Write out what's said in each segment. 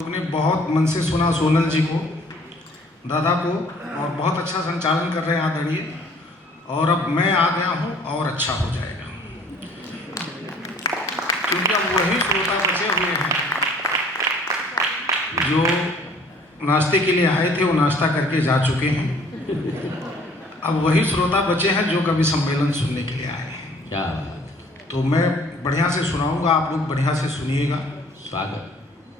ने बहुत मन से सुना सोनल जी को, दादा को, और बहुत अच्छा संचालन कर रहे हैं आदरणीय। और अब मैं आ गया हूँ और अच्छा हो जाएगा, क्योंकि अब वही श्रोता बचे हुए हैं जो नाश्ते के लिए आए थे, वो नाश्ता करके जा चुके हैं। अब वही श्रोता बचे हैं जो कभी सम्मेलन सुनने के लिए आए हैं। क्या तो मैं बढ़िया से सुनाऊंगा, आप लोग बढ़िया से सुनिएगा। स्वागत।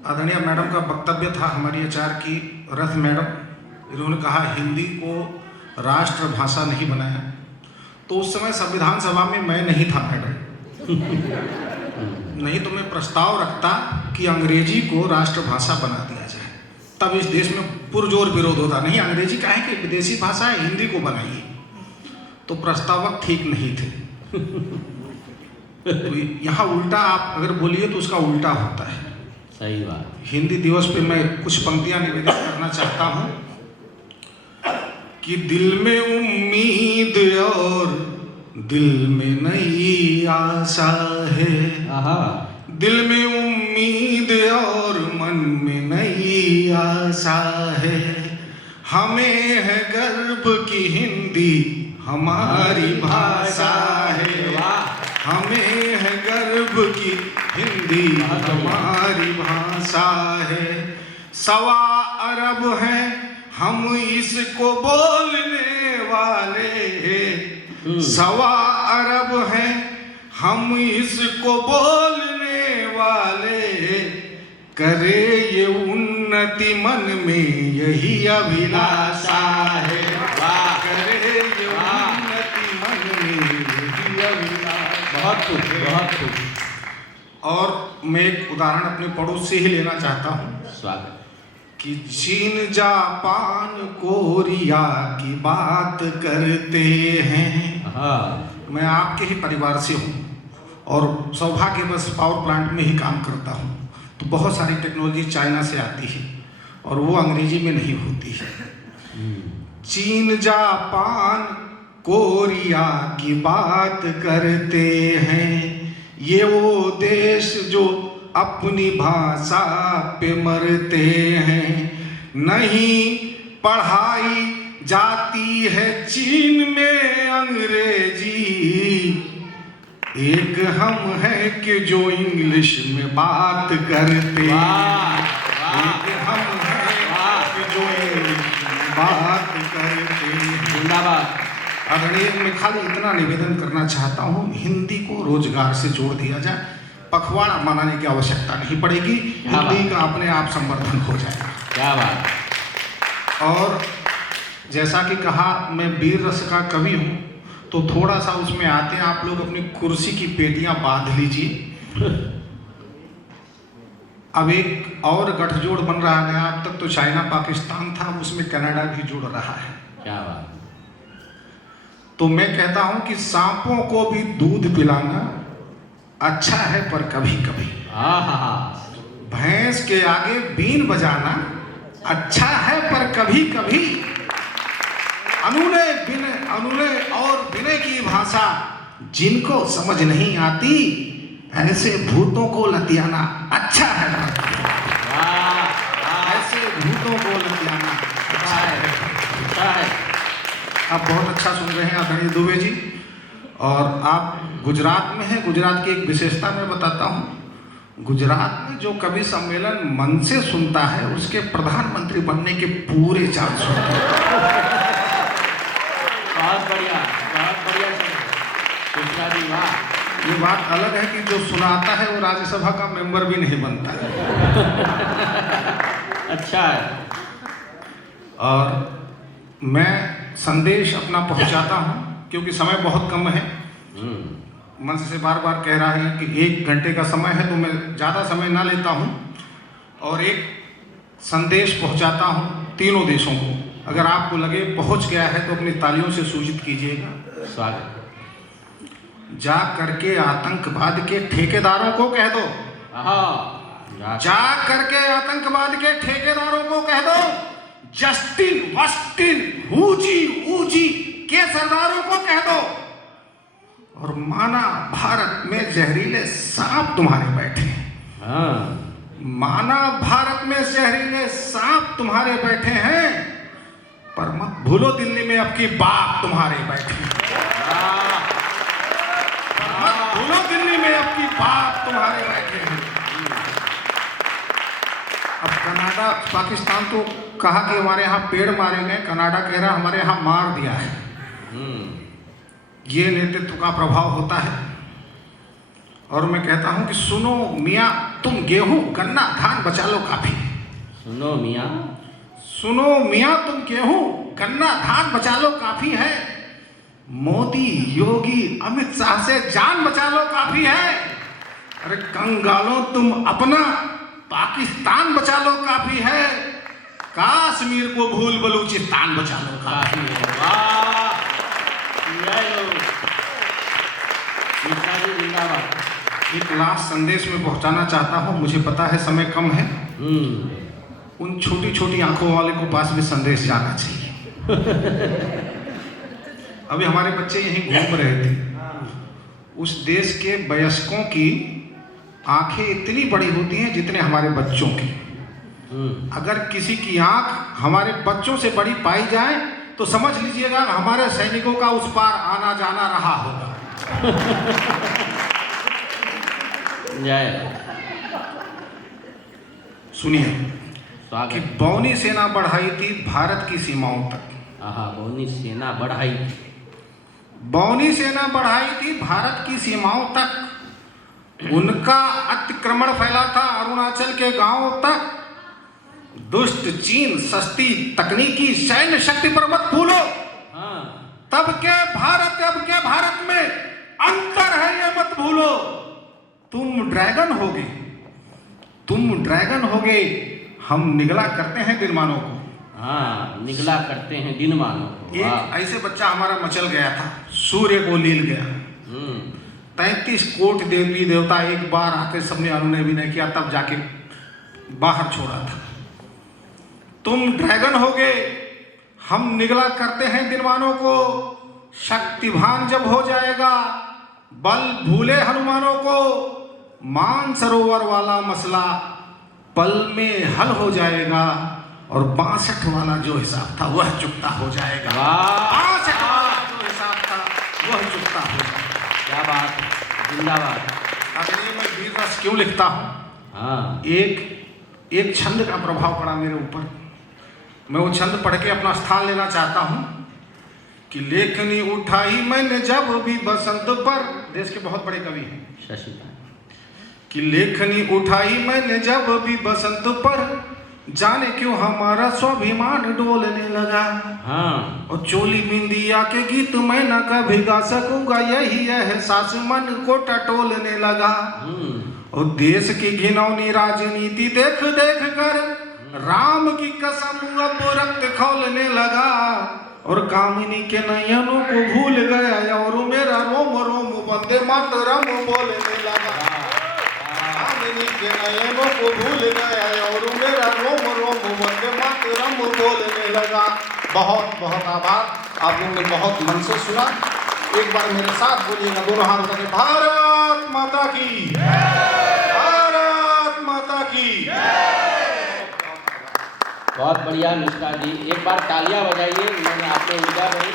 आदरणीय मैडम का वक्तव्य था, हमारी आचार्य की रथ मैडम, इन्होंने कहा हिंदी को राष्ट्रभाषा नहीं बनाया। तो उस समय संविधान सभा में मैं नहीं था मैडम, नहीं तो मैं प्रस्ताव रखता कि अंग्रेजी को राष्ट्रभाषा बना दिया जाए। तब इस देश में पुरजोर विरोध होता, नहीं अंग्रेजी का है कि विदेशी भाषा है, हिंदी को बनाइए। तो प्रस्तावक ठीक नहीं थे। तो यहाँ उल्टा आप अगर बोलिए तो उसका उल्टा होता है। सही बात। हिंदी दिवस पे मैं कुछ पंक्तियां निवेदित करना चाहता हूँ कि दिल में उम्मीद और दिल में नई आशा है, दिल में उम्मीद और मन में नई आशा है। हमें है गर्व की हिंदी हमारी भाषा है, हमें है गर्व की हिंदी हमारी भाषा है। 1.25 अरब हैं हम इसको बोलने वाले, 1.25 अरब हैं हम इसको बोलने वाले। करे ये उन्नति मन में यही अभिलाषा है, करे ये उन्नति मन में यही अभिलाषा। बहुत कुछ। और मैं एक उदाहरण अपने पड़ोस से ही लेना चाहता हूँ। स्वागत। कि चीन जापान कोरिया की बात करते हैं। मैं आपके ही परिवार से हूँ और सौभाग्यवश पावर प्लांट में ही काम करता हूँ। तो बहुत सारी टेक्नोलॉजी चाइना से आती है और वो अंग्रेजी में नहीं होती है। चीन जापान कोरिया की बात करते हैं, ये वो देश जो अपनी भाषा पे मरते हैं। नहीं पढ़ाई जाती है चीन में अंग्रेजी, एक हम हैं कि जो इंग्लिश में बात करते हैं, एक हम हैं कि जो इंग्लिश में बात करते हैं। जिंदाबाद। आदरणीय, मैं खाली इतना निवेदन करना चाहता हूँ, हिंदी को रोजगार से जोड़ दिया जाए, पखवाड़ा मनाने की आवश्यकता नहीं पड़ेगी, हिंदी का अपने आप संवर्धन हो जाएगा। क्या बात। और जैसा कि कहा, मैं वीर रस का कवि हूँ, तो थोड़ा सा उसमें आते हैं आप लोग अपनी कुर्सी की पेटियां बांध लीजिए। अब एक और गठजोड़ बन रहा है, अब तक तो चाइना पाकिस्तान था, उसमें कनाडा भी जुड़ रहा है। क्या बात। तो मैं कहता हूं कि सांपों को भी दूध पिलाना अच्छा है पर कभी कभी, भैंस के आगे बीन बजाना अच्छा है पर कभी कभी। अनुनय और विनय की भाषा जिनको समझ नहीं आती, ऐसे भूतों को लतियाना अच्छा है, ऐसे भूतों को लतियाना अच्छा है। आप बहुत अच्छा सुन रहे हैं आदरणीय दुबे जी, और आप गुजरात में हैं। गुजरात की एक विशेषता मैं बताता हूँ, गुजरात में जो कवि सम्मेलन मन से सुनता है उसके प्रधानमंत्री बनने के पूरे चांस होते हैं। बहुत बढ़िया कृष्णा जी, वाह। ये बात अलग है कि जो सुनाता है वो राज्यसभा का मेंबर भी नहीं बनता है। अच्छा है। और मैं संदेश अपना पहुंचाता हूं, क्योंकि समय बहुत कम है। मंच से बार बार कह रहा है कि 1 घंटे का समय है, तो मैं ज़्यादा समय ना लेता हूं और एक संदेश पहुंचाता हूं तीनों देशों को। अगर आपको लगे पहुंच गया है तो अपनी तालियों से सूचित कीजिएगा। स्वागत। जा करके आतंकवाद के ठेकेदारों को कह दो, जा करके आतंकवाद के ठेकेदारों को कह दो, जस्टिन वस्टिन हूजी ऊजी के सरदारों को कह दो, और माना भारत में जहरीले सांप तुम्हारे बैठे। माना भारत में जहरीले सांप तुम्हारे बैठे हैं, पर मत भूलो दिल्ली में अब की बात तुम्हारे बैठे हैं। मत भूलो दिल्ली में अब की बात तुम्हारे बैठे हैं। अब कनाडा पाकिस्तान तो कहा कि हमारे यहाँ पेड़ मारे गए, कनाडा कह रहा हमारे यहाँ मार दिया है। ये नेतृत्व का प्रभाव होता है। और मैं कहता हूं कि सुनो मियाँ तुम गेहूं गन्ना धान बचा लो काफी। सुनो मियाँ, सुनो मियाँ तुम गेहूं गन्ना धान बचा लो काफी है। मोदी योगी अमित शाह से जान बचा लो काफी है। अरे कंगालों तुम अपना पाकिस्तान बचा लो काफी है। कश्मीर को भूल बलूचिस्तान बचा लो काफी है। वाह, जय हो। मिश्रा जी जिंदाबाद। एक लास्ट संदेश में पहुंचाना चाहता हूं, मुझे पता है समय कम है। उन छोटी छोटी आंखों वाले को पास में संदेश जाना चाहिए। अभी हमारे बच्चे यहीं घूम रहे थे। उस देश के वयस्कों की आंखें इतनी बड़ी होती हैं जितने हमारे बच्चों की। अगर किसी की आंख हमारे बच्चों से बड़ी पाई जाए तो समझ लीजिएगा हमारे सैनिकों का उस पार आना जाना रहा होगा। जय। सुनिए कि स्वागत। बौनी सेना बढ़ाई थी भारत की सीमाओं तक। बौनी सेना बढ़ाई। बौनी सेना बढ़ाई थी भारत की सीमाओं तक। उनका अतिक्रमण फैला था अरुणाचल के गांवों तक। दुष्ट चीन सस्ती तकनीकी सैन्य शक्ति पर मत भूलो। तब के भारत अब के भारत में अंतर है, ये मत भूलो। तुम ड्रैगन होगे, तुम ड्रैगन होगे, हम निगला करते हैं दिनमानों को। निगला करते हैं दिनमानों को। एक ऐसे बच्चा हमारा मचल गया था, सूर्य को लील गया। 33 कोट देवी देवता एक बार आकर सबने अनुनय विनय किया, तब जाके बाहर छोड़ा था। तुम ड्रैगन होगे, हम निगला करते हैं दिनमानों को। शक्तिभान जब हो जाएगा, बल भूले हनुमानों को। मान सरोवर वाला मसला पल में हल हो जाएगा, और 62 वाला जो हिसाब था वह चुकता हो जाएगा। 62 वाला जो हिसाब था वह चुकता हो जाएगा। क्या बात, जिंदाबाद। अगर मैं वीर रस क्यों लिखता हूँ, एक छंद का प्रभाव पड़ा मेरे ऊपर। मैं वो छंद पढ़ के अपना स्थान लेना चाहता हूँ कि लेखनी उठाई मैंने जब भी बसंत पर। देश के बहुत बड़े कवि हैं शशि। कि लेखनी उठाई मैंने जब भी बसंत पर, जाने क्यों हमारा स्वाभिमान डोलने लगा। और चोली बिंदिया के गीत मैं न कभी गा सकूंगा, यही एहसास मन को टटोलने लगा। और देश की घिनौनी राजनीति देख देख कर राम की कसम अब रक्त खौलने लगा। और कामिनी के नयनों को भूल गया, और मेरा रोम रोम वंदे मातरम बोलने लगा। कामिनी के नयनों को भूल गया, और मेरा रोम रोम वंदे मातरम बोलने लगा। बहुत बहुत आभार, आप लोगों ने बहुत मन से सुना। एक बार मेरे साथ बोलिएगा, दोनों हाथ उठा के, भारत माता की, भारत माता की। बहुत बढ़िया मिश्रा जी, एक बार तालियां बजाइए। मैंने आपने ऊर्जा रही।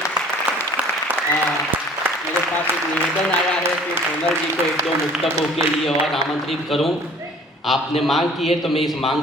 मेरे पास एक निवेदन आया है कि सोनल जी को 1-2 मुक्तकों के लिए और आमंत्रित करूं। आपने मांग की है तो मैं इस मांग